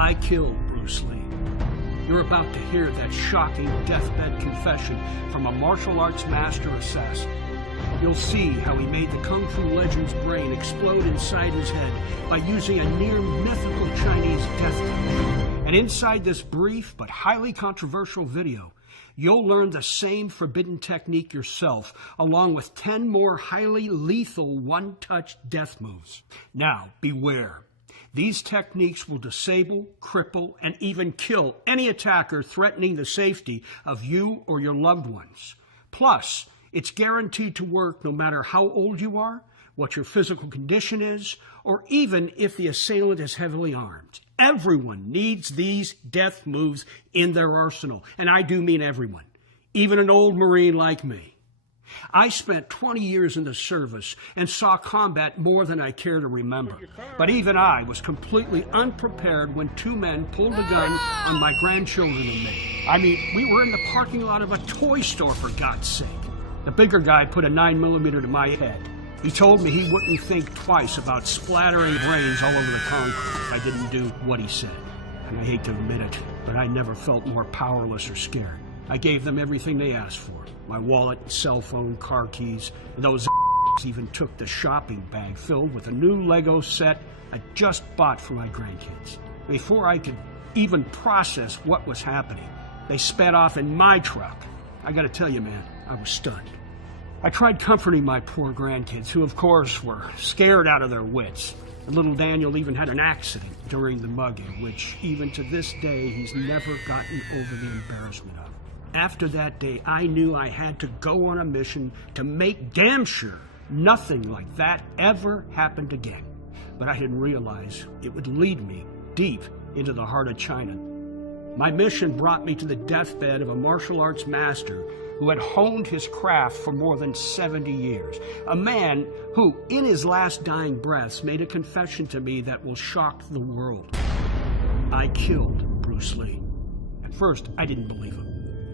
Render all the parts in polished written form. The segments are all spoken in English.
I killed Bruce Lee. You're about to hear that shocking deathbed confession from a martial arts master assassin. You'll see how he made the Kung Fu legend's brain explode inside his head by using a near-mythical Chinese death touch. And inside this brief but highly controversial video, you'll learn the same forbidden technique yourself, along with 10 more highly lethal one-touch death moves. Now, beware. These techniques will disable, cripple, and even kill any attacker threatening the safety of you or your loved ones. Plus, it's guaranteed to work no matter how old you are, what your physical condition is, or even if the assailant is heavily armed. Everyone needs these death moves in their arsenal, and I do mean everyone, even an old Marine like me. I spent 20 years in the service and saw combat more than I care to remember. But even I was completely unprepared when two men pulled a gun on my grandchildren and me. I mean, we were in the parking lot of a toy store, for God's sake. The bigger guy put a 9mm to my head. He told me he wouldn't think twice about splattering brains all over the concrete if I didn't do what he said. And I hate to admit it, but I never felt more powerless or scared. I gave them everything they asked for. My wallet, cell phone, car keys, and those even took the shopping bag filled with a new Lego set I just bought for my grandkids. Before I could even process what was happening, they sped off in my truck. I gotta tell you, man, I was stunned. I tried comforting my poor grandkids, who of course were scared out of their wits. And little Daniel even had an accident during the mugging, which even to this day he's never gotten over the embarrassment of. After that day, I knew I had to go on a mission to make damn sure nothing like that ever happened again. But I didn't realize it would lead me deep into the heart of China. My mission brought me to the deathbed of a martial arts master who had honed his craft for more than 70 years. A man who, in his last dying breaths, made a confession to me that will shock the world. I killed Bruce Lee. At first, I didn't believe him.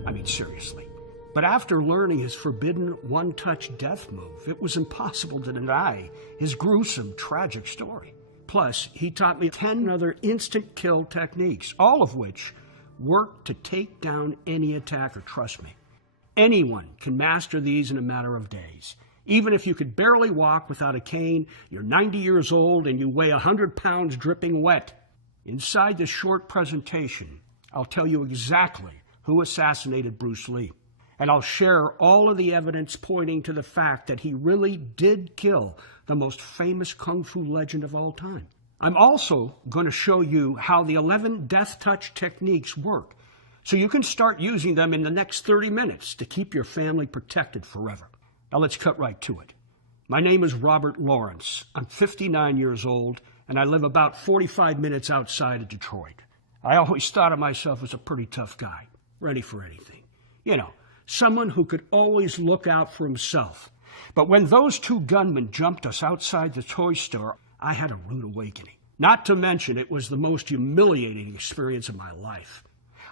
I mean, seriously. But after learning his forbidden one-touch death move, it was impossible to deny his gruesome, tragic story. Plus, he taught me 10 other instant kill techniques, all of which work to take down any attacker, trust me. Anyone can master these in a matter of days. Even if you could barely walk without a cane, you're 90 years old, and you weigh 100 pounds dripping wet. Inside this short presentation, I'll tell you exactly who assassinated Bruce Lee. And I'll share all of the evidence pointing to the fact that he really did kill the most famous Kung Fu legend of all time. I'm also going to show you how the 11 death touch techniques work, so you can start using them in the next 30 minutes to keep your family protected forever. Now let's cut right to it. My name is Robert Lawrence. I'm 59 years old, and I live about 45 minutes outside of Detroit. I always thought of myself as a pretty tough guy. Ready for anything. You know, someone who could always look out for himself. But when those two gunmen jumped us outside the toy store, I had a rude awakening. Not to mention, it was the most humiliating experience of my life.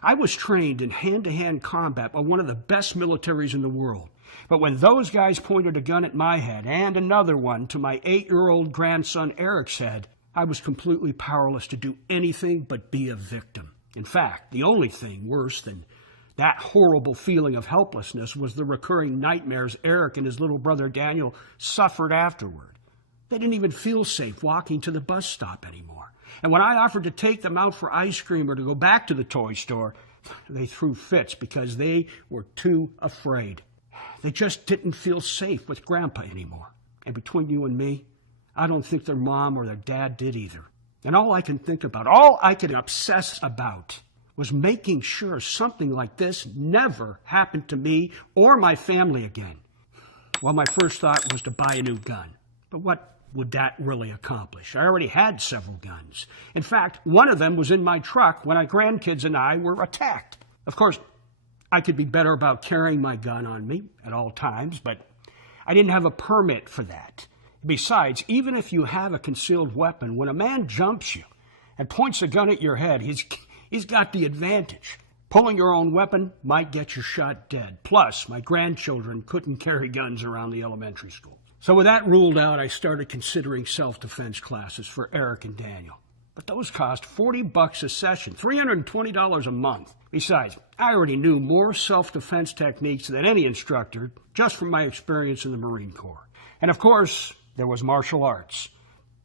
I was trained in hand-to-hand combat by one of the best militaries in the world. But when those guys pointed a gun at my head and another one to my 8-year-old grandson Eric's head, I was completely powerless to do anything but be a victim. In fact, the only thing worse than that horrible feeling of helplessness was the recurring nightmares Eric and his little brother Daniel suffered afterward. They didn't even feel safe walking to the bus stop anymore. And when I offered to take them out for ice cream or to go back to the toy store, they threw fits because they were too afraid. They just didn't feel safe with Grandpa anymore. And between you and me, I don't think their mom or their dad did either. And all I can think about, all I could obsess about, was making sure something like this never happened to me or my family again. Well, my first thought was to buy a new gun. But what would that really accomplish? I already had several guns. In fact, one of them was in my truck when my grandkids and I were attacked. Of course, I could be better about carrying my gun on me at all times, but I didn't have a permit for that. Besides, even if you have a concealed weapon, when a man jumps you and points a gun at your head, he's got the advantage. Pulling your own weapon might get you shot dead. Plus, my grandchildren couldn't carry guns around the elementary school. So with that ruled out, I started considering self-defense classes for Eric and Daniel. But those cost $40 a session, $320 a month. Besides, I already knew more self-defense techniques than any instructor just from my experience in the Marine Corps. And of course, there was martial arts.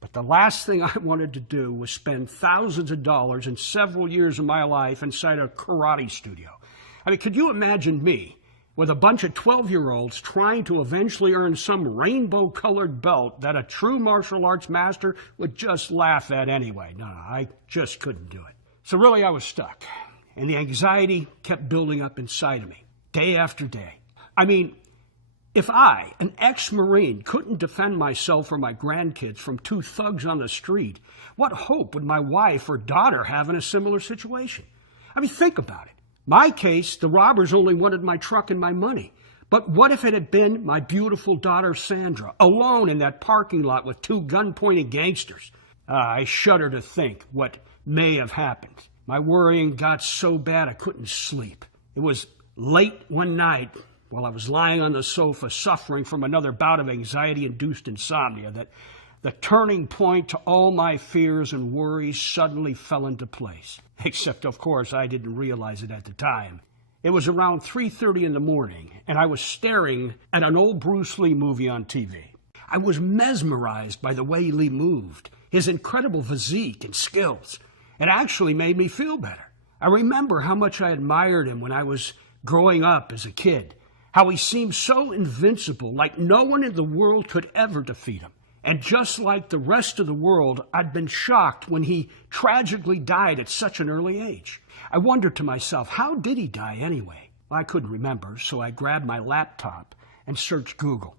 But the last thing I wanted to do was spend thousands of dollars and several years of my life inside a karate studio. I mean, could you imagine me with a bunch of 12-year-olds trying to eventually earn some rainbow-colored belt that a true martial arts master would just laugh at anyway? No, I just couldn't do it. So really, I was stuck. And the anxiety kept building up inside of me, day after day. I mean, if I, an ex-Marine, couldn't defend myself or my grandkids from two thugs on the street, what hope would my wife or daughter have in a similar situation? I mean, think about it. My case, the robbers only wanted my truck and my money. But what if it had been my beautiful daughter, Sandra, alone in that parking lot with two gun-pointing gangsters? I shudder to think what may have happened. My worrying got so bad I couldn't sleep. It was late one night while I was lying on the sofa suffering from another bout of anxiety-induced insomnia that the turning point to all my fears and worries suddenly fell into place. Except, of course, I didn't realize it at the time. It was around 3:30 in the morning, and I was staring at an old Bruce Lee movie on TV. I was mesmerized by the way Lee moved, his incredible physique and skills. It actually made me feel better. I remember how much I admired him when I was growing up as a kid, how he seemed so invincible, like no one in the world could ever defeat him. And just like the rest of the world, I'd been shocked when he tragically died at such an early age. I wondered to myself, how did he die anyway? Well, I couldn't remember, so I grabbed my laptop and searched Google.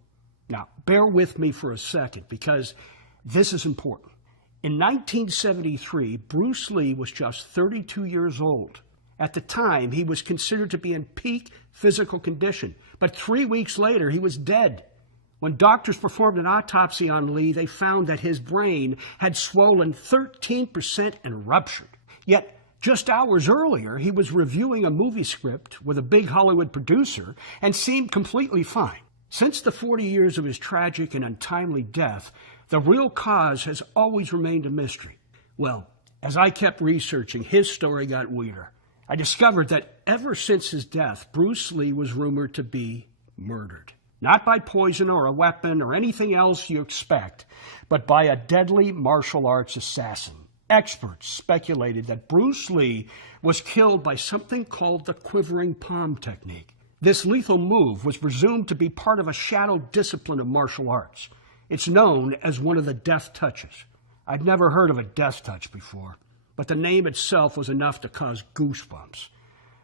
Now, bear with me for a second, because this is important. In 1973, Bruce Lee was just 32 years old. At the time, he was considered to be in peak physical condition, but 3 weeks later, he was dead. When doctors performed an autopsy on Lee, they found that his brain had swollen 13% and ruptured. Yet, just hours earlier, he was reviewing a movie script with a big Hollywood producer and seemed completely fine. Since the 40 years of his tragic and untimely death, the real cause has always remained a mystery. Well, as I kept researching, his story got weirder. I discovered that ever since his death, Bruce Lee was rumored to be murdered. Not by poison or a weapon or anything else you expect, but by a deadly martial arts assassin. Experts speculated that Bruce Lee was killed by something called the quivering palm technique. This lethal move was presumed to be part of a shadow discipline of martial arts. It's known as one of the death touches. I'd never heard of a death touch before, but the name itself was enough to cause goosebumps.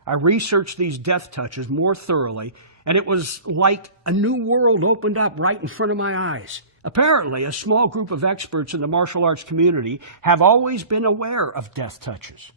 I researched these death touches more thoroughly, and it was like a new world opened up right in front of my eyes. Apparently, a small group of experts in the martial arts community have always been aware of death touches.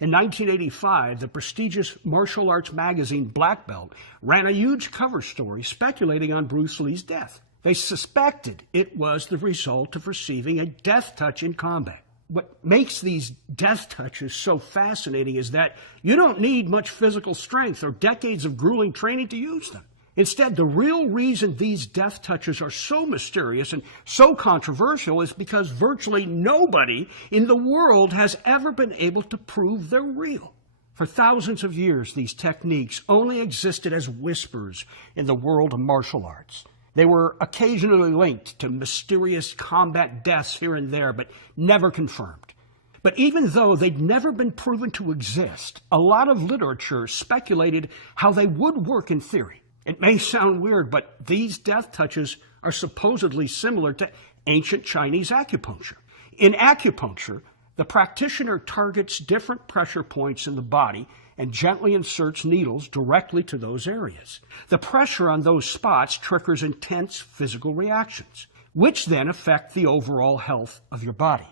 In 1985, the prestigious martial arts magazine Black Belt ran a huge cover story speculating on Bruce Lee's death. They suspected it was the result of receiving a death touch in combat. What makes these death touches so fascinating is that you don't need much physical strength or decades of grueling training to use them. Instead, the real reason these death touches are so mysterious and so controversial is because virtually nobody in the world has ever been able to prove they're real. For thousands of years, these techniques only existed as whispers in the world of martial arts. They were occasionally linked to mysterious combat deaths here and there, but never confirmed. But even though they'd never been proven to exist, a lot of literature speculated how they would work in theory. It may sound weird, but these death touches are supposedly similar to ancient Chinese acupuncture. In acupuncture, the practitioner targets different pressure points in the body and gently inserts needles directly to those areas. The pressure on those spots triggers intense physical reactions, which then affect the overall health of your body.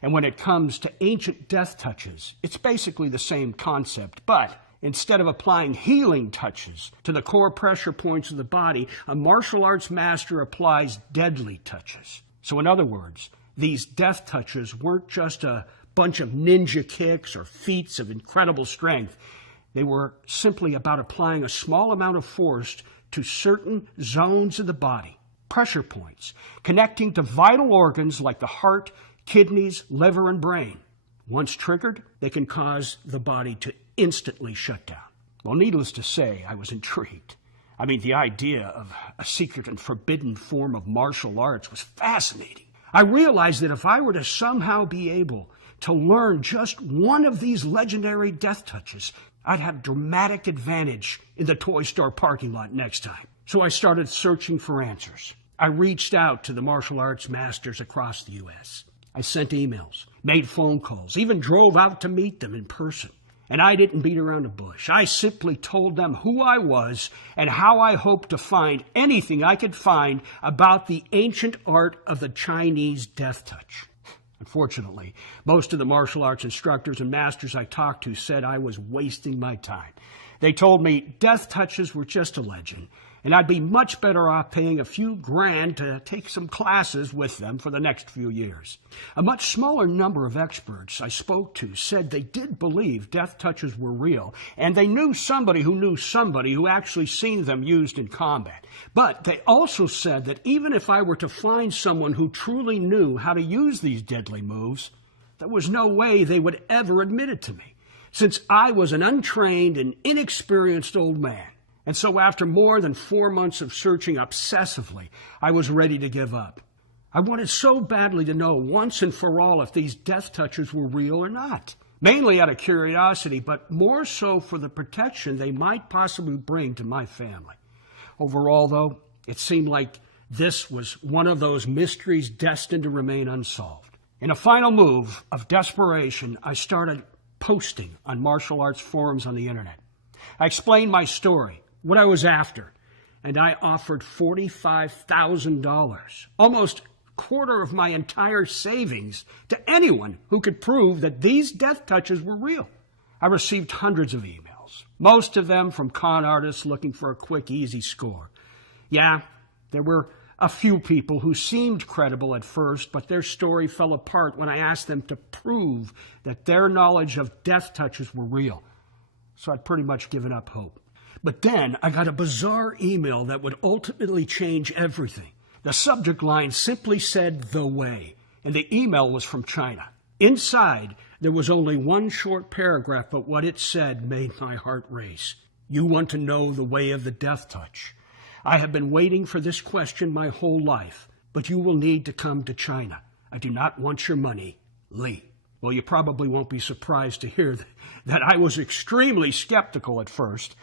And when it comes to ancient death touches, it's basically the same concept, but instead of applying healing touches to the core pressure points of the body, a martial arts master applies deadly touches. So in other words, these death touches weren't just a bunch of ninja kicks or feats of incredible strength. They were simply about applying a small amount of force to certain zones of the body, pressure points, connecting to vital organs like the heart, kidneys, liver, and brain. Once triggered, they can cause the body to instantly shut down. Well, needless to say, I was intrigued. I mean, the idea of a secret and forbidden form of martial arts was fascinating. I realized that if I were to somehow be able to learn just one of these legendary death touches, I'd have dramatic advantage in the toy store parking lot next time. So I started searching for answers. I reached out to the martial arts masters across the U.S. I sent emails, made phone calls, even drove out to meet them in person. And I didn't beat around the bush. I simply told them who I was and how I hoped to find anything I could find about the ancient art of the Chinese death touch. Unfortunately, most of the martial arts instructors and masters I talked to said I was wasting my time. They told me death touches were just a legend, and I'd be much better off paying a few grand to take some classes with them for the next few years. A much smaller number of experts I spoke to said they did believe death touches were real, and they knew somebody who actually seen them used in combat. But they also said that even if I were to find someone who truly knew how to use these deadly moves, there was no way they would ever admit it to me, since I was an untrained and inexperienced old man. And so after more than 4 months of searching obsessively, I was ready to give up. I wanted so badly to know once and for all if these death touches were real or not. Mainly out of curiosity, but more so for the protection they might possibly bring to my family. Overall, though, it seemed like this was one of those mysteries destined to remain unsolved. In a final move of desperation, I started posting on martial arts forums on the internet. I explained my story, what I was after, and I offered $45,000, almost a quarter of my entire savings, to anyone who could prove that these death touches were real. I received hundreds of emails, most of them from con artists looking for a quick, easy score. Yeah, there were a few people who seemed credible at first, but their story fell apart when I asked them to prove that their knowledge of death touches were real. So I'd pretty much given up hope. But then I got a bizarre email that would ultimately change everything. The subject line simply said, "The Way," and the email was from China. Inside, there was only one short paragraph, but what it said made my heart race. "You want to know the way of the death touch? I have been waiting for this question my whole life, but you will need to come to China. I do not want your money, Lee." Well, you probably won't be surprised to hear that I was extremely skeptical at first.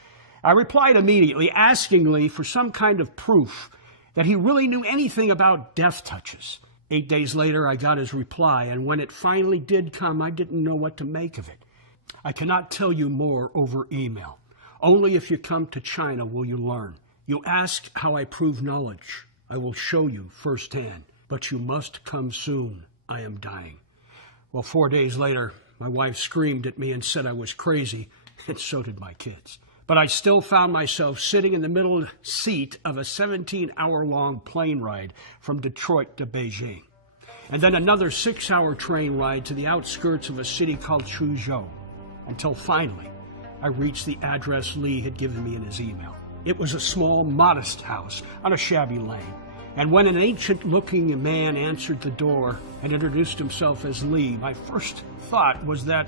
I replied immediately, asking Lee for some kind of proof that he really knew anything about death touches. 8 days later, I got his reply, and when it finally did come, I didn't know what to make of it. "I cannot tell you more over email. Only if you come to China will you learn. You ask how I prove knowledge. I will show you firsthand, but you must come soon. I am dying." Well, 4 days later, my wife screamed at me and said I was crazy, and so did my kids. But I still found myself sitting in the middle seat of a 17-hour-long plane ride from Detroit to Beijing, and then another 6-hour train ride to the outskirts of a city called Suzhou, until finally I reached the address Lee had given me in his email. It was a small, modest house on a shabby lane, and when an ancient-looking man answered the door and introduced himself as Lee, my first thought was that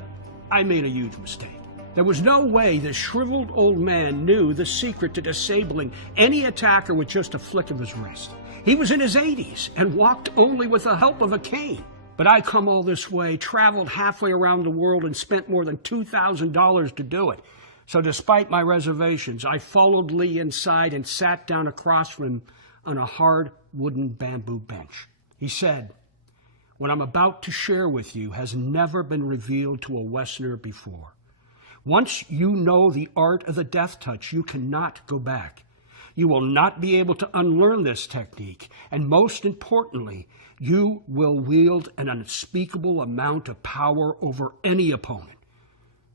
I made a huge mistake. There was no way this shriveled old man knew the secret to disabling any attacker with just a flick of his wrist. He was in his 80s and walked only with the help of a cane. But I come all this way, traveled halfway around the world, and spent more than $2,000 to do it. So despite my reservations, I followed Lee inside and sat down across from him on a hard wooden bamboo bench. He said, "What I'm about to share with you has never been revealed to a Westerner before. Once you know the art of the death touch, you cannot go back. You will not be able to unlearn this technique, and most importantly, you will wield an unspeakable amount of power over any opponent.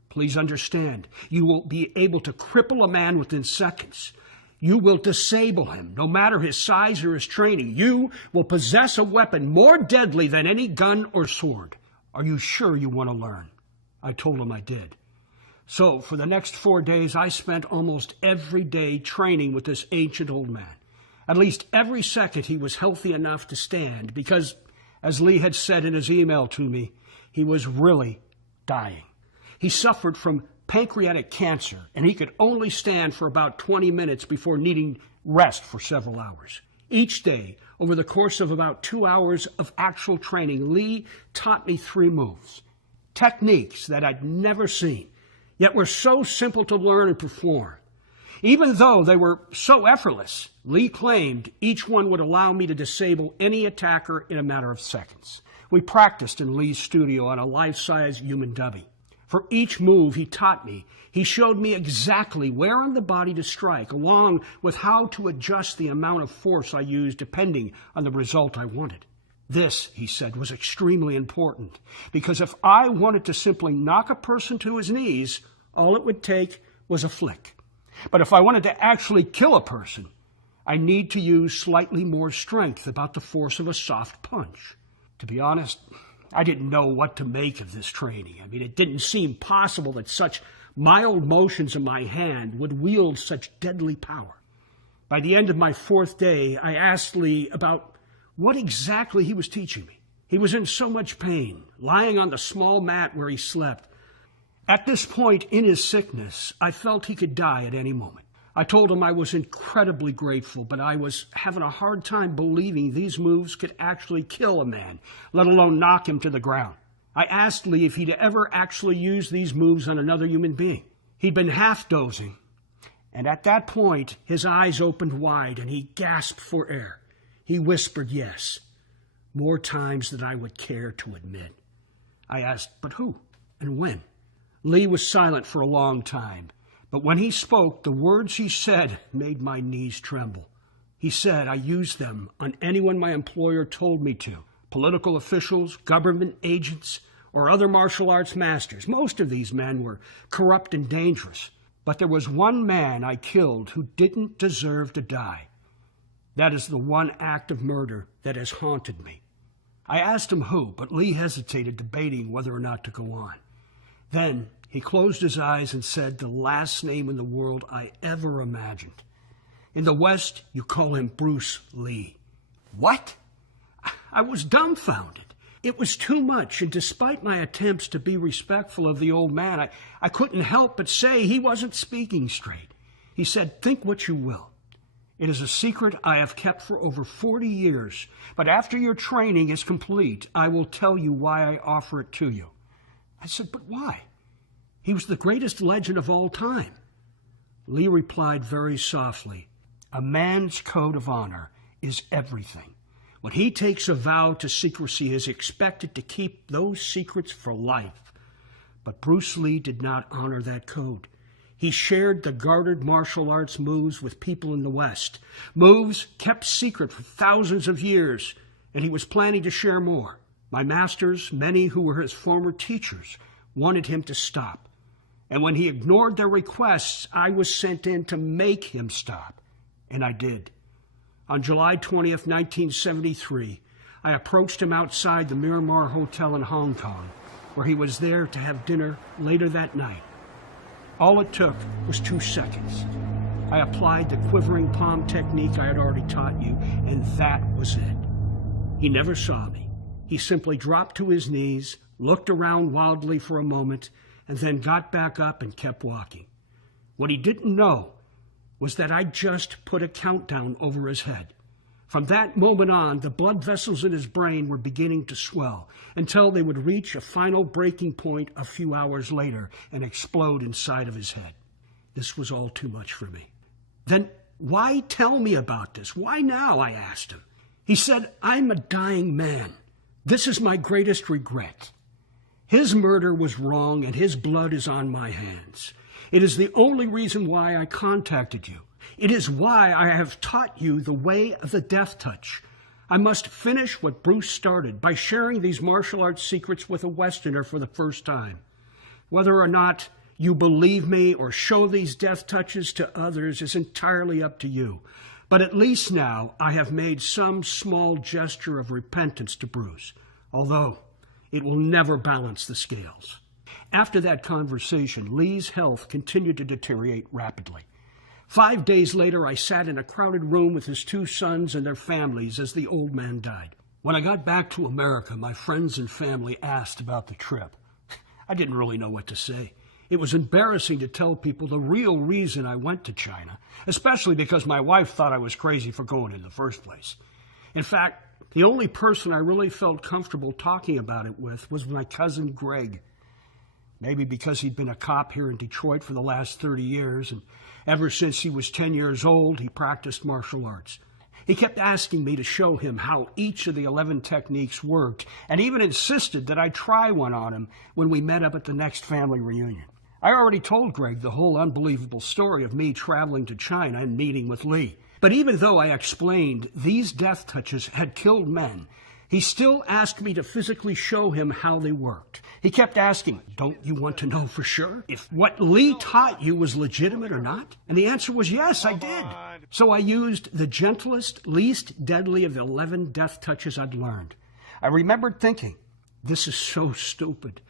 Please understand, you will be able to cripple a man within seconds. You will disable him, no matter his size or his training. You will possess a weapon more deadly than any gun or sword. Are you sure you want to learn?" I told him I did. So for the next 4 days, I spent almost every day training with this ancient old man. At least every second he was healthy enough to stand because, as Lee had said in his email to me, he was really dying. He suffered from pancreatic cancer, and he could only stand for about 20 minutes before needing rest for several hours. Each day, over the course of about 2 hours of actual training, Lee taught me 3 moves, techniques that I'd never seen, yet were so simple to learn and perform. Even though they were so effortless, Lee claimed each one would allow me to disable any attacker in a matter of seconds. We practiced in Lee's studio on a life-size human dummy. For each move he taught me, he showed me exactly where on the body to strike, along with how to adjust the amount of force I used depending on the result I wanted. This, he said, was extremely important, because if I wanted to simply knock a person to his knees, all it would take was a flick. But if I wanted to actually kill a person, I need to use slightly more strength, about the force of a soft punch. To be honest, I didn't know what to make of this training. I mean, it didn't seem possible that such mild motions in my hand would wield such deadly power. By the end of my 4th day, I asked Lee about what exactly he was teaching me. He was in so much pain, lying on the small mat where he slept. At this point in his sickness, I felt he could die at any moment. I told him I was incredibly grateful, but I was having a hard time believing these moves could actually kill a man, let alone knock him to the ground. I asked Lee if he'd ever actually used these moves on another human being. He'd been half dozing, and at that point, his eyes opened wide and he gasped for air. He whispered yes, more times than I would care to admit. I asked, but who and when? Lee was silent for a long time. But when he spoke, the words he said made my knees tremble. He said, I used them on anyone my employer told me to, political officials, government agents, or other martial arts masters. Most of these men were corrupt and dangerous. But there was one man I killed who didn't deserve to die. That is the one act of murder that has haunted me. I asked him who, but Lee hesitated, debating whether or not to go on. Then he closed his eyes and said the last name in the world I ever imagined. In the West, you call him Bruce Lee. What? I was dumbfounded. It was too much, and despite my attempts to be respectful of the old man, I couldn't help but say he wasn't speaking straight. He said, think what you will. It is a secret I have kept for over 40 years, but after your training is complete, I will tell you why I offer it to you. I said, but why? He was the greatest legend of all time. Lee replied very softly, a man's code of honor is everything. When he takes a vow to secrecy, he is expected to keep those secrets for life. But Bruce Lee did not honor that code. He shared the guarded martial arts moves with people in the West, moves kept secret for thousands of years, and he was planning to share more. My masters, many who were his former teachers, wanted him to stop. And when he ignored their requests, I was sent in to make him stop. And I did. On July 20th, 1973, I approached him outside the Miramar Hotel in Hong Kong, where he was there to have dinner later that night. All it took was 2 seconds. I applied the quivering palm technique I had already taught you, and that was it. He never saw me. He simply dropped to his knees, looked around wildly for a moment, and then got back up and kept walking. What he didn't know was that I just put a countdown over his head. From that moment on, the blood vessels in his brain were beginning to swell until they would reach a final breaking point a few hours later and explode inside of his head. This was all too much for me. Then why tell me about this? Why now? I asked him. He said, I'm a dying man. This is my greatest regret. His murder was wrong and his blood is on my hands. It is the only reason why I contacted you. It is why I have taught you the way of the death touch. I must finish what Bruce started by sharing these martial arts secrets with a Westerner for the first time. Whether or not you believe me or show these death touches to others is entirely up to you. But at least now I have made some small gesture of repentance to Bruce, although it will never balance the scales. After that conversation, Lee's health continued to deteriorate rapidly. 5 days later, I sat in a crowded room with his 2 sons and their families as the old man died. When I got back to America, my friends and family asked about the trip. I didn't really know what to say. It was embarrassing to tell people the real reason I went to China, especially because my wife thought I was crazy for going in the first place. In fact, the only person I really felt comfortable talking about it with was my cousin Greg. Maybe because he'd been a cop here in Detroit for the last 30 years, and ever since he was 10 years old, he practiced martial arts. He kept asking me to show him how each of the 11 techniques worked, and even insisted that I try one on him when we met up at the next family reunion. I already told Greg the whole unbelievable story of me traveling to China and meeting with Lee. But even though I explained these death touches had killed men, he still asked me to physically show him how they worked. He kept asking, "Don't you want to know for sure if what Lee taught you was legitimate or not?" And the answer was yes, I did. So I used the gentlest, least deadly of the 11 death touches I'd learned. I remembered thinking, this is so stupid.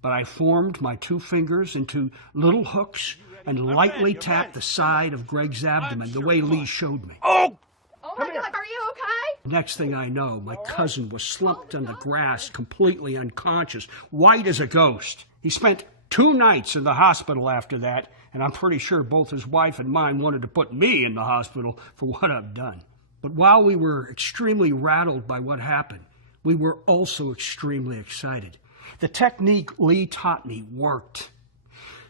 But I formed my 2 fingers into little hooks and lightly tapped the side of Greg's abdomen the way Lee showed me. Oh my God, are you okay? Next thing I know, my cousin was slumped on the grass, completely unconscious, white as a ghost. He spent 2 nights in the hospital after that, and I'm pretty sure both his wife and mine wanted to put me in the hospital for what I've done. But while we were extremely rattled by what happened, we were also extremely excited. The technique Lee taught me worked.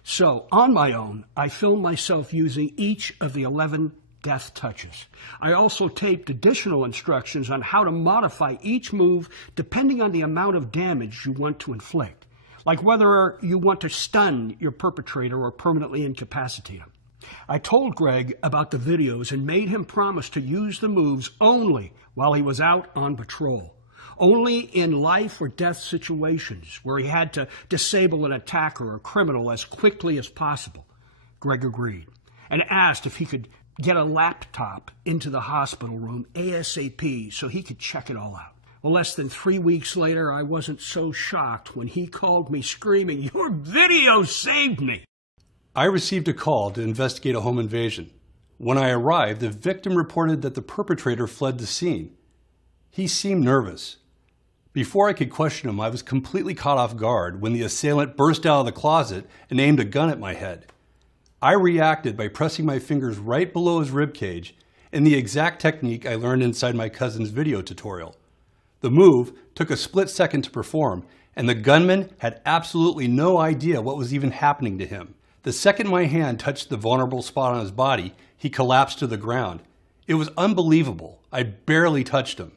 So, on my own, I filmed myself using each of the 11 death touches. I also taped additional instructions on how to modify each move depending on the amount of damage you want to inflict, like whether you want to stun your perpetrator or permanently incapacitate him. I told Greg about the videos and made him promise to use the moves only while he was out on patrol. Only in life or death situations where he had to disable an attacker or criminal as quickly as possible. Greg agreed and asked if he could get a laptop into the hospital room ASAP so he could check it all out. Well, less than 3 weeks later, I wasn't so shocked when he called me screaming, "Your video saved me!" I received a call to investigate a home invasion. When I arrived, the victim reported that the perpetrator fled the scene. He seemed nervous. Before I could question him, I was completely caught off guard when the assailant burst out of the closet and aimed a gun at my head. I reacted by pressing my fingers right below his ribcage in the exact technique I learned inside my cousin's video tutorial. The move took a split second to perform, and the gunman had absolutely no idea what was even happening to him. The second my hand touched the vulnerable spot on his body, he collapsed to the ground. It was unbelievable. I barely touched him.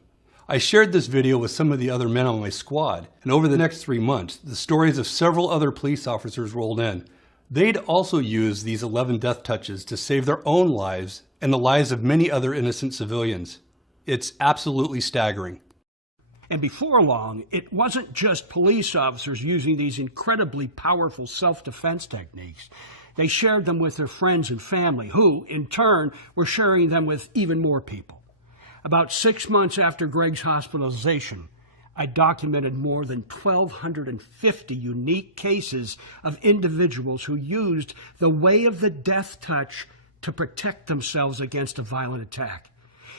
I shared this video with some of the other men on my squad, and over the next 3 months, the stories of several other police officers rolled in. They'd also used these 11 death touches to save their own lives and the lives of many other innocent civilians. It's absolutely staggering. And before long, it wasn't just police officers using these incredibly powerful self-defense techniques. They shared them with their friends and family, who, in turn, were sharing them with even more people. About 6 months after Greg's hospitalization, I documented more than 1,250 unique cases of individuals who used the way of the death touch to protect themselves against a violent attack.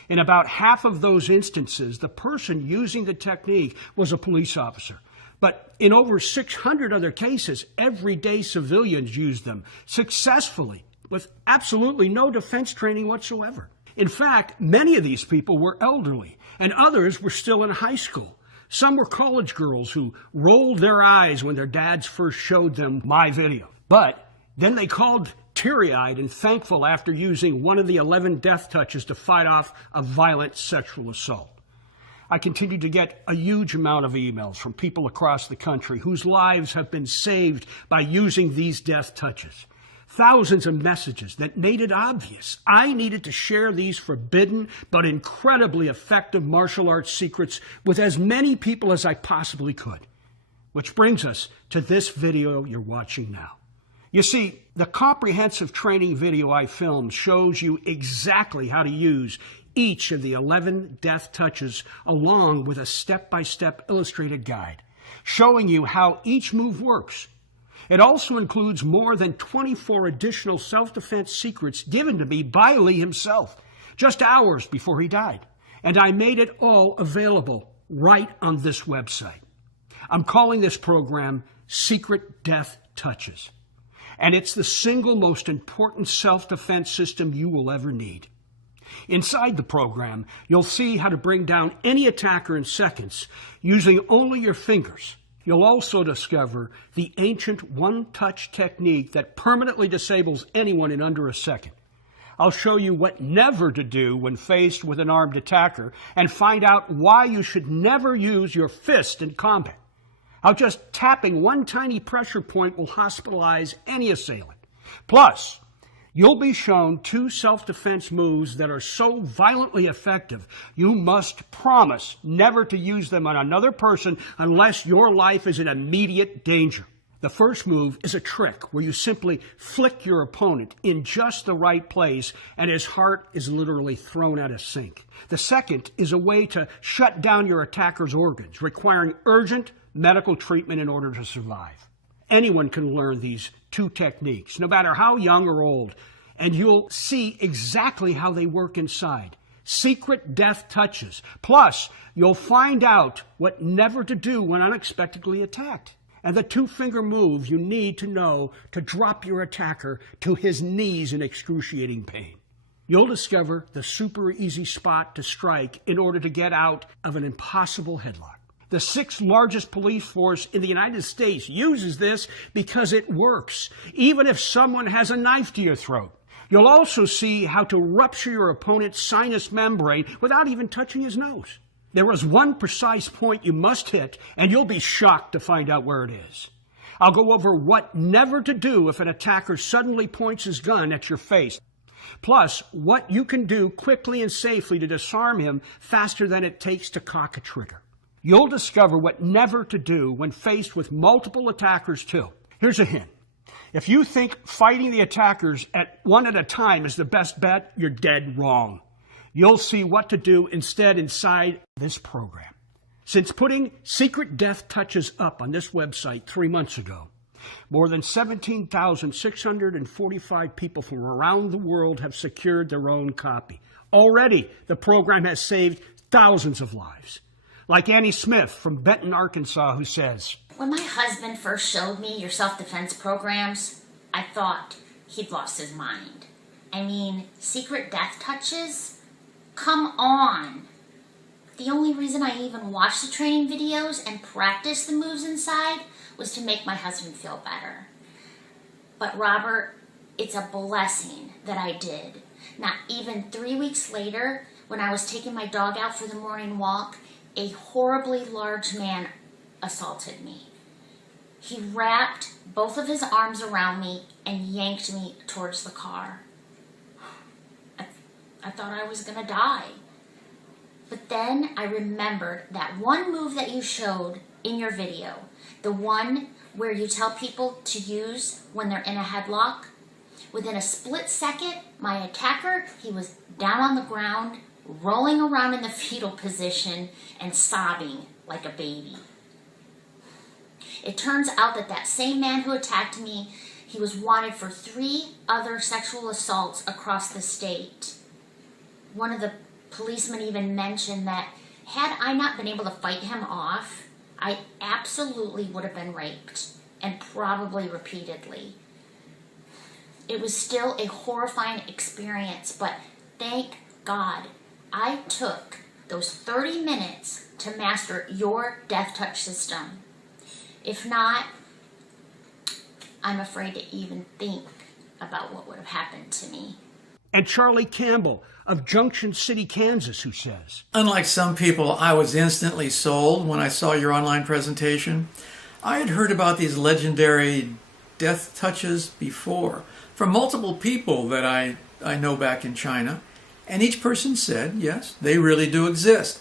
In about half of those instances, the person using the technique was a police officer. But in over 600 other cases, everyday civilians used them successfully with absolutely no defense training whatsoever. In fact, many of these people were elderly, and others were still in high school. Some were college girls who rolled their eyes when their dads first showed them my video. But then they called teary-eyed and thankful after using one of the 11 death touches to fight off a violent sexual assault. I continue to get a huge amount of emails from people across the country whose lives have been saved by using these death touches. Thousands of messages that made it obvious I needed to share these forbidden but incredibly effective martial arts secrets with as many people as I possibly could. Which brings us to this video you're watching now. You see, the comprehensive training video I filmed shows you exactly how to use each of the 11 death touches along with a step-by-step illustrated guide, showing you how each move works. It also includes more than 24 additional self-defense secrets given to me by Lee himself, just hours before he died. And I made it all available right on this website. I'm calling this program Secret Death Touches. And it's the single most important self-defense system you will ever need. Inside the program, you'll see how to bring down any attacker in seconds using only your fingers. You'll also discover the ancient one-touch technique that permanently disables anyone in under a second. I'll show you what never to do when faced with an armed attacker and find out why you should never use your fist in combat. How just tapping one tiny pressure point will hospitalize any assailant. Plus, you'll be shown 2 self-defense moves that are so violently effective, you must promise never to use them on another person unless your life is in immediate danger. The first move is a trick where you simply flick your opponent in just the right place and his heart is literally thrown at a sink. The second is a way to shut down your attacker's organs, requiring urgent medical treatment in order to survive. Anyone can learn these 2 techniques, no matter how young or old, and you'll see exactly how they work inside. Secret Death Touches. Plus, you'll find out what never to do when unexpectedly attacked. And the 2-finger move you need to know to drop your attacker to his knees in excruciating pain. You'll discover the super easy spot to strike in order to get out of an impossible headlock. The 6th largest police force in the United States uses this because it works, even if someone has a knife to your throat. You'll also see how to rupture your opponent's sinus membrane without even touching his nose. There is one precise point you must hit, and you'll be shocked to find out where it is. I'll go over what never to do if an attacker suddenly points his gun at your face. Plus, what you can do quickly and safely to disarm him faster than it takes to cock a trigger. You'll discover what never to do when faced with multiple attackers too. Here's a hint. If you think fighting the attackers one at a time is the best bet, you're dead wrong. You'll see what to do instead inside this program. Since putting Secret Death Touches up on this website 3 months ago, more than 17,645 people from around the world have secured their own copy. Already, the program has saved thousands of lives. Like Annie Smith from Benton, Arkansas, who says, "When my husband first showed me your self-defense programs, I thought he'd lost his mind. I mean, Secret Death Touches? Come on." The only reason I even watched the training videos and practiced the moves inside was to make my husband feel better. But Robert, it's a blessing that I did. Not even 3 weeks later, when I was taking my dog out for the morning walk, a horribly large man assaulted me. He wrapped both of his arms around me and yanked me towards the car. I thought I was gonna die. But then I remembered that one move that you showed in your video, the one where you tell people to use when they're in a headlock. Within a split second, my attacker, he was down on the ground, rolling around in the fetal position and sobbing like a baby. It turns out that that same man who attacked me, he was wanted for 3 other sexual assaults across the state. One of the policemen even mentioned that had I not been able to fight him off, I absolutely would have been raped, and probably repeatedly. It was still a horrifying experience, but thank God I took those 30 minutes to master your death touch system. If not, I'm afraid to even think about what would have happened to me. And Charlie Campbell of Junction City, Kansas, who says, "Unlike some people, I was instantly sold when I saw your online presentation. I had heard about these legendary death touches before from multiple people that I know back in China, and each person said, yes, they really do exist.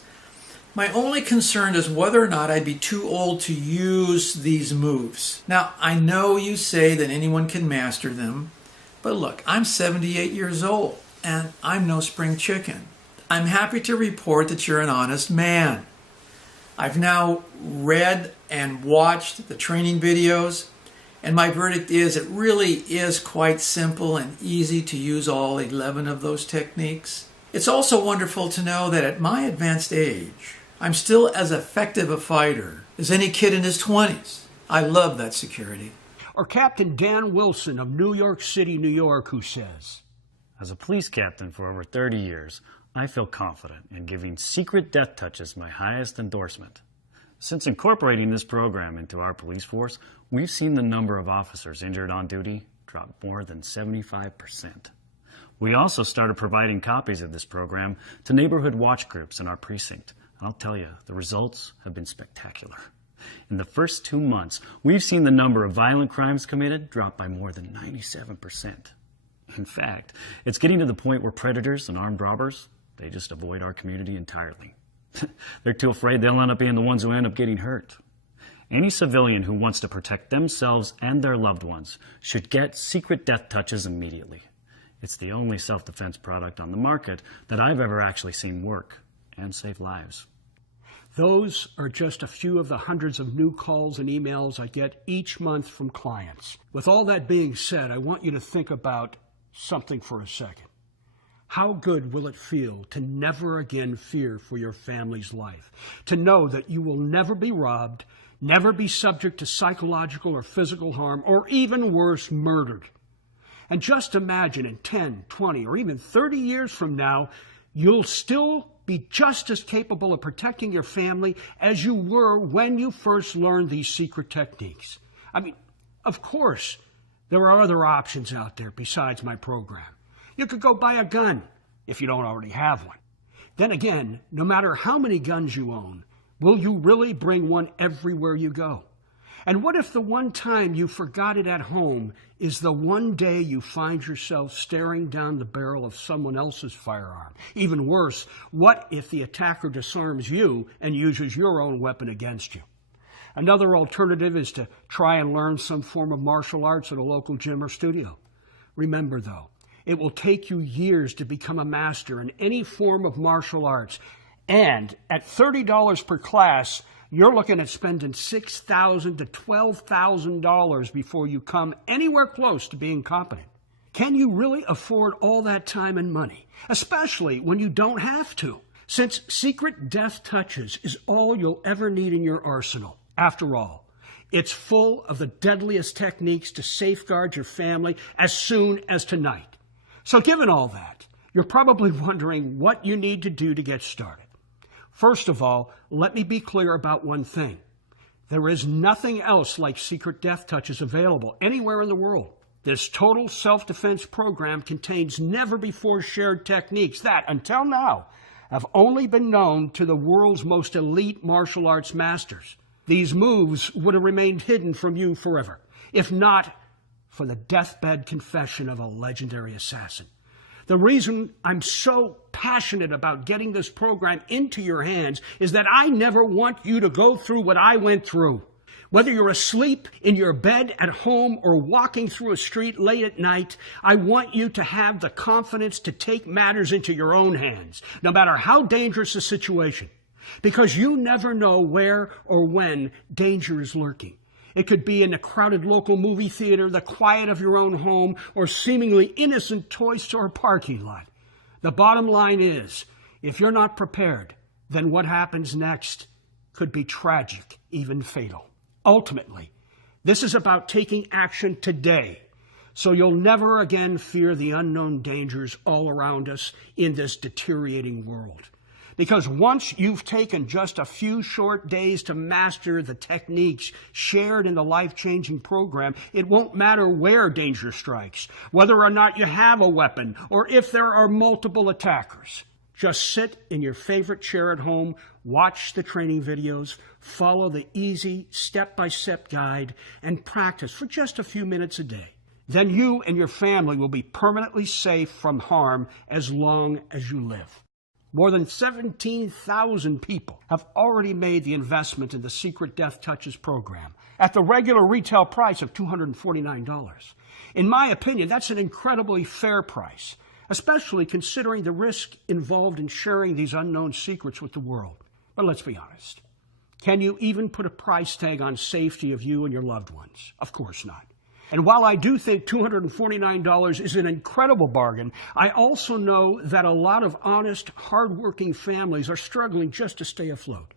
My only concern is whether or not I'd be too old to use these moves. Now, I know you say that anyone can master them, but look, I'm 78 years old, and I'm no spring chicken. I'm happy to report that you're an honest man. I've now read and watched the training videos, and my verdict is it really is quite simple and easy to use all 11 of those techniques. It's also wonderful to know that at my advanced age, I'm still as effective a fighter as any kid in his 20s. I love that security. Or Captain Dan Wilson of New York City, New York, who says, as a police captain for over 30 years, I feel confident in giving secret death touches my highest endorsement. Since incorporating this program into our police force, we've seen the number of officers injured on duty drop more than 75%. We also started providing copies of this program to neighborhood watch groups in our precinct. I'll tell you, the results have been spectacular. In the first 2 months, we've seen the number of violent crimes committed drop by more than 97%. In fact, it's getting to the point where predators and armed robbers, they just avoid our community entirely. They're too afraid they'll end up being the ones who end up getting hurt. Any civilian who wants to protect themselves and their loved ones should get secret death touches immediately. It's the only self-defense product on the market that I've ever actually seen work and save lives. those are just a few of the hundreds of new calls and emails I get each month from clients. With all that being said, I want you to think about something for a second. How good will it feel to never again fear for your family's life? To know that you will never be robbed, never be subject to psychological or physical harm, or even worse, murdered. And just imagine in 10, 20, or even 30 years from now, you'll still be just as capable of protecting your family as you were when you first learned these secret techniques. I mean, of course, there are other options out there besides my program. You could go buy a gun if you don't already have one. Then again, no matter how many guns you own, will you really bring one everywhere you go? And what if the one time you forgot it at home is the one day you find yourself staring down the barrel of someone else's firearm? Even worse, what if the attacker disarms you and uses your own weapon against you? Another alternative is to try and learn some form of martial arts at a local gym or studio. Remember, though, it will take you years to become a master in any form of martial arts. And at $30 per class, you're looking at spending $6,000 to $12,000 before you come anywhere close to being competent. Can you really afford all that time and money, especially when you don't have to? Since secret death touches is all you'll ever need in your arsenal. After all, it's full of the deadliest techniques to safeguard your family as soon as tonight. So given all that, you're probably wondering what you need to do to get started. First of all, let me be clear about one thing. There is nothing else like secret death touches available anywhere in the world. This total self-defense program contains never-before-shared techniques that, until now, have only been known to the world's most elite martial arts masters. These moves would have remained hidden from you forever, if not for the deathbed confession of a legendary assassin. The reason I'm so passionate about getting this program into your hands is that I never want you to go through what I went through. Whether you're asleep in your bed at home or walking through a street late at night, I want you to have the confidence to take matters into your own hands, no matter how dangerous the situation. Because you never know where or when danger is lurking. It could be in a crowded local movie theater, the quiet of your own home, or seemingly innocent toy store parking lot. The bottom line is, if you're not prepared, then what happens next could be tragic, even fatal. Ultimately, this is about taking action today, so you'll never again fear the unknown dangers all around us in this deteriorating world. Because once you've taken just a few short days to master the techniques shared in the life-changing program, it won't matter where danger strikes, whether or not you have a weapon, or if there are multiple attackers. Just sit in your favorite chair at home, watch the training videos, follow the easy step-by-step guide, and practice for just a few minutes a day. Then you and your family will be permanently safe from harm as long as you live. More than 17,000 people have already made the investment in the Secret Death Touches program at the regular retail price of $249. In my opinion, that's an incredibly fair price, especially considering the risk involved in sharing these unknown secrets with the world. But let's be honest. Can you even put a price tag on safety of you and your loved ones? Of course not. And while I do think $249 is an incredible bargain, I also know that a lot of honest, hardworking families are struggling just to stay afloat.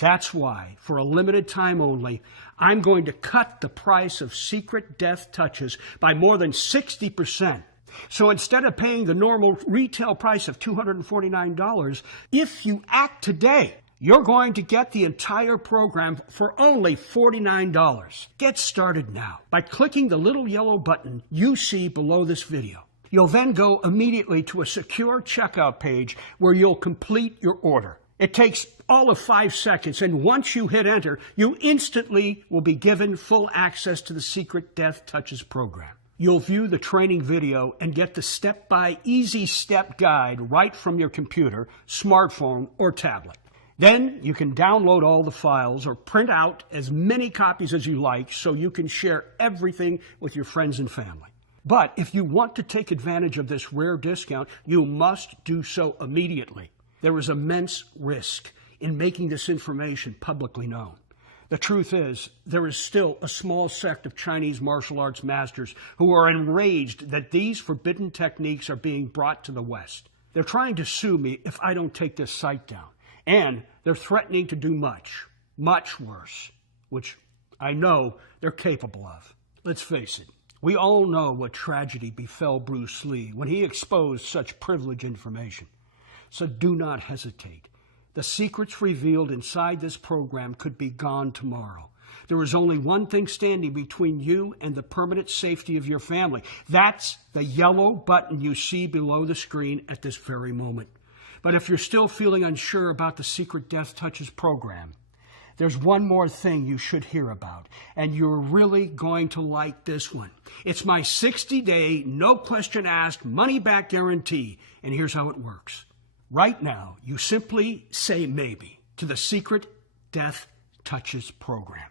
That's why, for a limited time only, I'm going to cut the price of secret death touches by more than 60%. So instead of paying the normal retail price of $249, if you act today, you're going to get the entire program for only $49. Get started now by clicking the little yellow button you see below this video. You'll then go immediately to a secure checkout page where you'll complete your order. It takes all of 5 seconds, and once you hit enter, you instantly will be given full access to the Secret Death Touches program. You'll view the training video and get the step-by easy step guide right from your computer, smartphone, or tablet. Then you can download all the files or print out as many copies as you like so you can share everything with your friends and family. But if you want to take advantage of this rare discount, you must do so immediately. There is immense risk in making this information publicly known. The truth is, there is still a small sect of Chinese martial arts masters who are enraged that these forbidden techniques are being brought to the West. They're trying to sue me if I don't take this site down. And they're threatening to do much, much worse, which I know they're capable of. Let's face it, we all know what tragedy befell Bruce Lee when he exposed such privileged information. So do not hesitate. The secrets revealed inside this program could be gone tomorrow. There is only one thing standing between you and the permanent safety of your family. That's the yellow button you see below the screen at this very moment. But if you're still feeling unsure about the Secret Death Touches program, there's one more thing you should hear about, and you're really going to like this one. It's my 60-day, no question asked, money-back guarantee, and here's how it works. Right now, you simply say maybe to the Secret Death Touches program.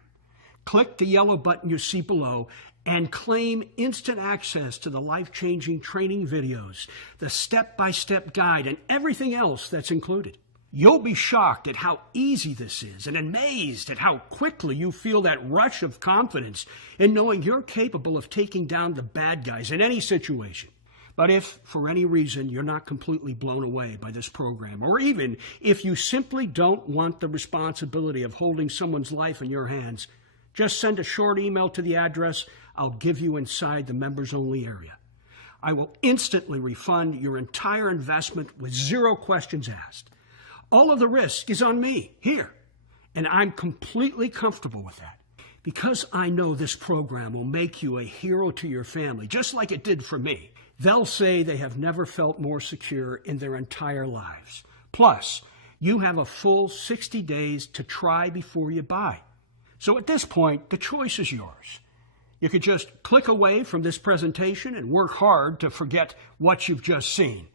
Click the yellow button you see below and claim instant access to the life-changing training videos, the step-by-step guide, and everything else that's included. You'll be shocked at how easy this is and amazed at how quickly you feel that rush of confidence in knowing you're capable of taking down the bad guys in any situation. But if, for any reason, you're not completely blown away by this program, or even if you simply don't want the responsibility of holding someone's life in your hands, just send a short email to the address I'll give you inside the members-only area. I will instantly refund your entire investment with 0 questions asked. All of the risk is on me, here, and I'm completely comfortable with that. Because I know this program will make you a hero to your family, just like it did for me. They'll say they have never felt more secure in their entire lives. Plus, you have a full 60 days to try before you buy. So at this point, the choice is yours. You could just click away from this presentation and work hard to forget what you've just seen.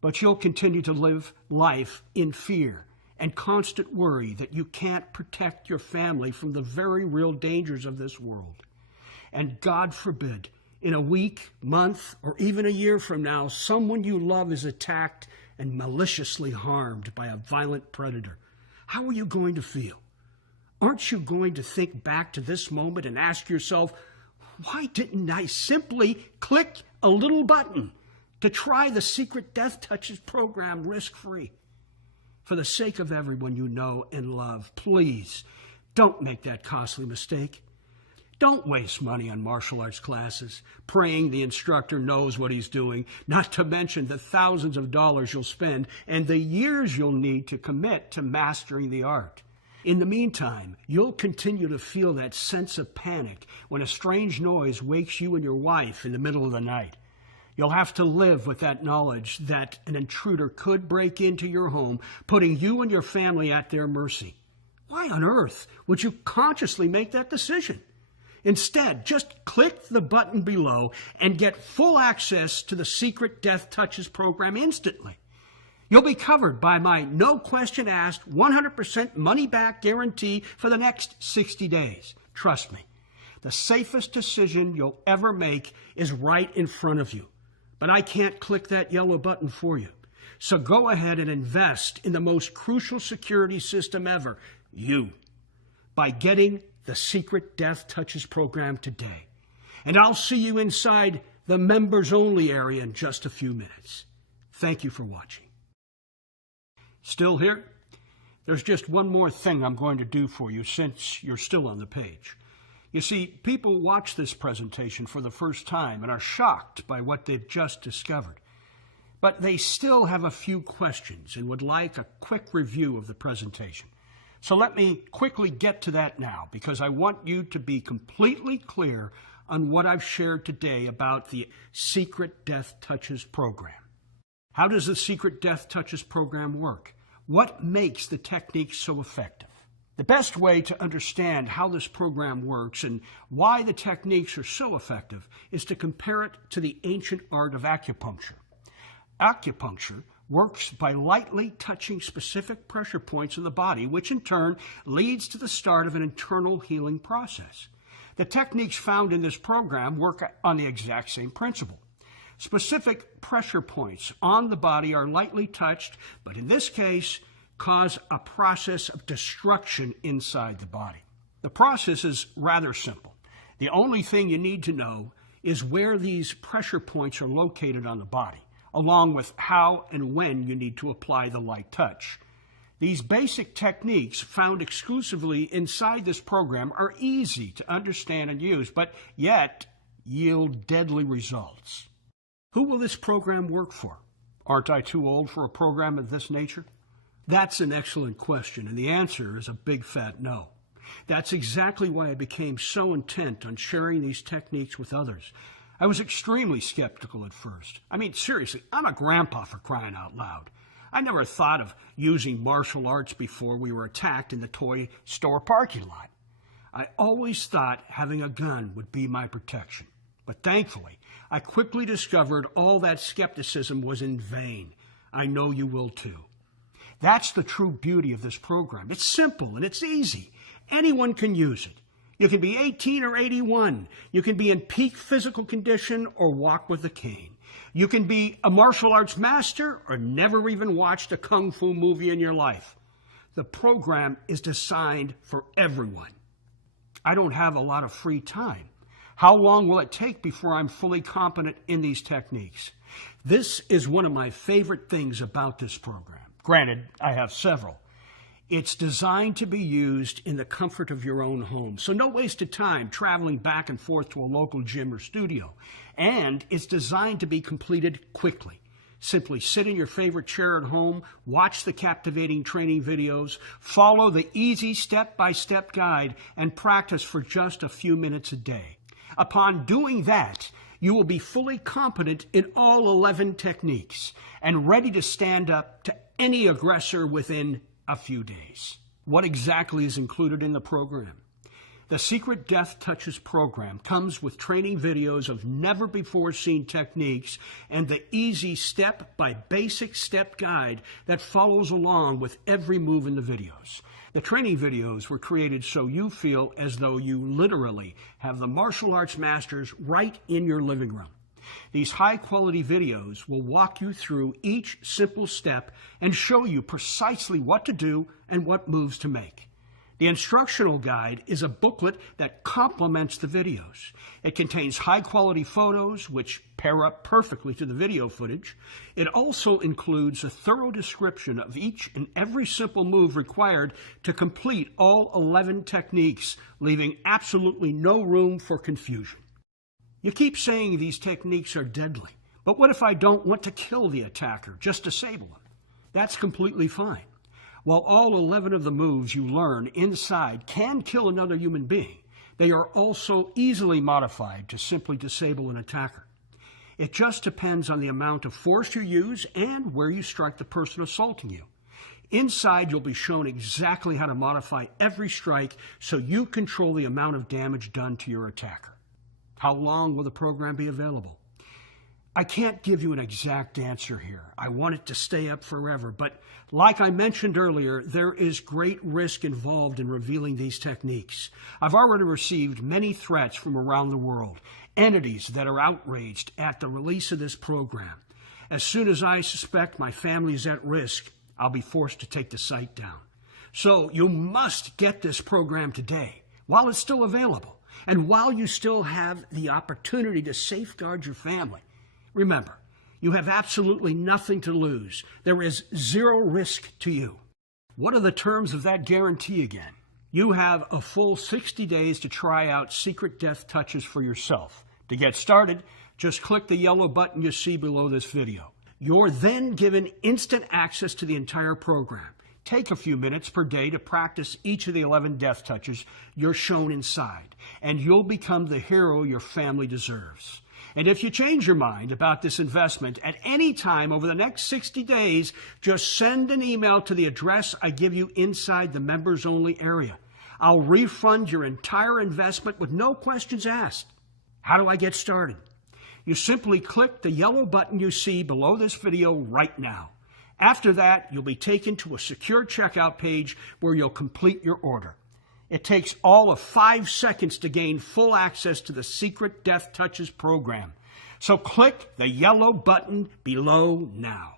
But you'll continue to live life in fear and constant worry that you can't protect your family from the very real dangers of this world. And God forbid, in a week, month, or even a year from now, someone you love is attacked and maliciously harmed by a violent predator. How are you going to feel? Aren't you going to think back to this moment and ask yourself, why didn't I simply click a little button to try the Secret Death Touches program risk-free? For the sake of everyone you know and love, please don't make that costly mistake. Don't waste money on martial arts classes, praying the instructor knows what he's doing, not to mention the thousands of dollars you'll spend and the years you'll need to commit to mastering the art. In the meantime, you'll continue to feel that sense of panic when a strange noise wakes you and your wife in the middle of the night. You'll have to live with that knowledge that an intruder could break into your home, putting you and your family at their mercy. Why on earth would you consciously make that decision? Instead, just click the button below and get full access to the Secret Death Touches program instantly. You'll be covered by my no question asked 100% money back guarantee for the next 60 days. Trust me, the safest decision you'll ever make is right in front of you. But I can't click that yellow button for you. So go ahead and invest in the most crucial security system ever, you, by getting the Secret Death Touches program today. And I'll see you inside the members-only area in just a few minutes. Thank you for watching. Still here? There's just one more thing I'm going to do for you since you're still on the page. You see, people watch this presentation for the first time and are shocked by what they've just discovered. But they still have a few questions and would like a quick review of the presentation. So let me quickly get to that now, because I want you to be completely clear on what I've shared today about the Secret Death Touches program. How does the Secret Death Touches program work? What makes the technique so effective? The best way to understand how this program works and why the techniques are so effective is to compare it to the ancient art of acupuncture. Acupuncture works by lightly touching specific pressure points in the body, which in turn leads to the start of an internal healing process. The techniques found in this program work on the exact same principle. Specific pressure points on the body are lightly touched, but in this case, cause a process of destruction inside the body. The process is rather simple. The only thing you need to know is where these pressure points are located on the body, along with how and when you need to apply the light touch. These basic techniques found exclusively inside this program are easy to understand and use, but yet yield deadly results. Who will this program work for? Aren't I too old for a program of this nature? That's an excellent question, and the answer is a big fat no. That's exactly why I became so intent on sharing these techniques with others. I was extremely skeptical at first. I mean, seriously, I'm a grandpa, for crying out loud. I never thought of using martial arts before we were attacked in the toy store parking lot. I always thought having a gun would be my protection. But thankfully, I quickly discovered all that skepticism was in vain. I know you will too. That's the true beauty of this program. It's simple and it's easy. Anyone can use it. You can be 18 or 81. You can be in peak physical condition or walk with a cane. You can be a martial arts master or never even watched a kung fu movie in your life. The program is designed for everyone. I don't have a lot of free time. How long will it take before I'm fully competent in these techniques? This is one of my favorite things about this program. Granted, I have several. It's designed to be used in the comfort of your own home, so no wasted time traveling back and forth to a local gym or studio. And it's designed to be completed quickly. Simply sit in your favorite chair at home, watch the captivating training videos, follow the easy step-by-step guide, and practice for just a few minutes a day. Upon doing that, you will be fully competent in all 11 techniques and ready to stand up to any aggressor within a few days. What exactly is included in the program? The Secret Death Touches program comes with training videos of never-before-seen techniques and the easy step-by-basic step guide that follows along with every move in the videos. The training videos were created so you feel as though you literally have the martial arts masters right in your living room. These high-quality videos will walk you through each simple step and show you precisely what to do and what moves to make. The instructional guide is a booklet that complements the videos. It contains high-quality photos, which pair up perfectly to the video footage. It also includes a thorough description of each and every simple move required to complete all 11 techniques, leaving absolutely no room for confusion. You keep saying these techniques are deadly, but what if I don't want to kill the attacker, just disable them? That's completely fine. While all 11 of the moves you learn inside can kill another human being, they are also easily modified to simply disable an attacker. It just depends on the amount of force you use and where you strike the person assaulting you. Inside, you'll be shown exactly how to modify every strike so you control the amount of damage done to your attacker. How long will the program be available? I can't give you an exact answer here. I want it to stay up forever, but like I mentioned earlier, there is great risk involved in revealing these techniques. I've already received many threats from around the world, entities that are outraged at the release of this program. As soon as I suspect my family is at risk, I'll be forced to take the site down. So you must get this program today, while it's still available, and while you still have the opportunity to safeguard your family. Remember, you have absolutely nothing to lose. There is zero risk to you. What are the terms of that guarantee again? You have a full 60 days to try out Secret Death Touches for yourself. To get started, just click the yellow button you see below this video. You're then given instant access to the entire program. Take a few minutes per day to practice each of the 11 death touches you're shown inside, and you'll become the hero your family deserves. And if you change your mind about this investment at any time over the next 60 days, just send an email to the address I give you inside the members-only area. I'll refund your entire investment with no questions asked. How do I get started? You simply click the yellow button you see below this video right now. After that, you'll be taken to a secure checkout page where you'll complete your order. It takes all of 5 seconds to gain full access to the Secret Death Touches program. So click the yellow button below now.